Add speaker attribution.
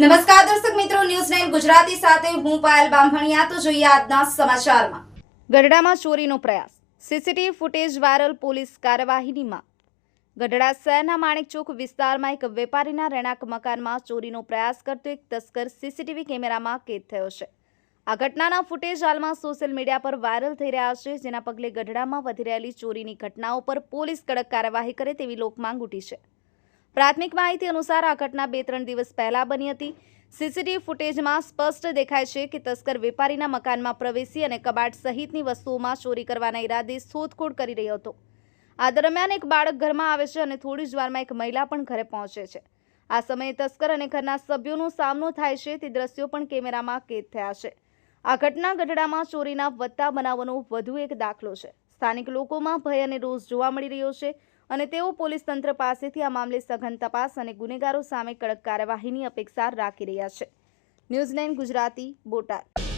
Speaker 1: નમસ્કાર દર્શક મિત્રો ન્યૂઝ નાઇન ગુજરાતી સાથે હું પાયલ બામભણિયા. તો જોઈએ આજના સમાચારમાં. ગઢડામાં ચોરીનો પ્રયાસ. સીસીટીવી ફૂટેજ વાયરલ પોલીસ કાર્યવાહીની ગઢડા શહેરના માણેકચોક વિસ્તારમાં એક વેપારીના રહેણાંક મકાનમાં ચોરીનો પ્રયાસ કરતો એક તસ્કર સીસીટીવી કેમેરામાં કેદ થયો છે. આ ઘટનાના ફૂટેજ હાલમાં સોશિયલ મીડિયા પર વાયરલ થઈ રહ્યા છે, જેના પગલે ગઢડામાં વધી રહેલી ચોરીની ઘટનાઓ પર પોલીસ કડક કાર્યવાહી કરે તેવી લોકમાંગ ઉઠી છે. પ્રાથમિક માહિતી અનુસાર આ ઘટના બે ત્રણ દિવસ પહેલા બની હતી. સીસીટીવી ફૂટેજમાં સ્પષ્ટ દેખાય છે કે તસ્કર વેપારીના મકાનમાં પ્રવેશી અને કબાટ સહિતની વસ્તુઓમાં ચોરી કરવાના ઈરાદે શોધખોળ કરી રહ્યો હતો. આ દરમિયાન એક બાળક ઘરમાં આવે છે અને થોડી જ વારમાં એક મહિલા પણ ઘરે પહોંચે છે. આ સમયે તસ્કર અને ઘરના સભ્યોનો સામનો થાય છે તે દ્રશ્યો પણ કેમેરામાં કેદ થયા છે. આ ઘટના ગઢડામાં ચોરીના વધતા બનાવોનો વધુ એક દાખલો છે. સ્થાનિક લોકોમાં ભય અને રોષ જોવા મળી રહ્યો છે. અને તેઓ પોલીસ તંત્ર પાસેથી આ મામલે સઘન તપાસ અને ગુનેગારો સામે કડક કાર્યવાહીની અપેક્ષા રાખી રહ્યા છે. News nine Gujarati, Botad.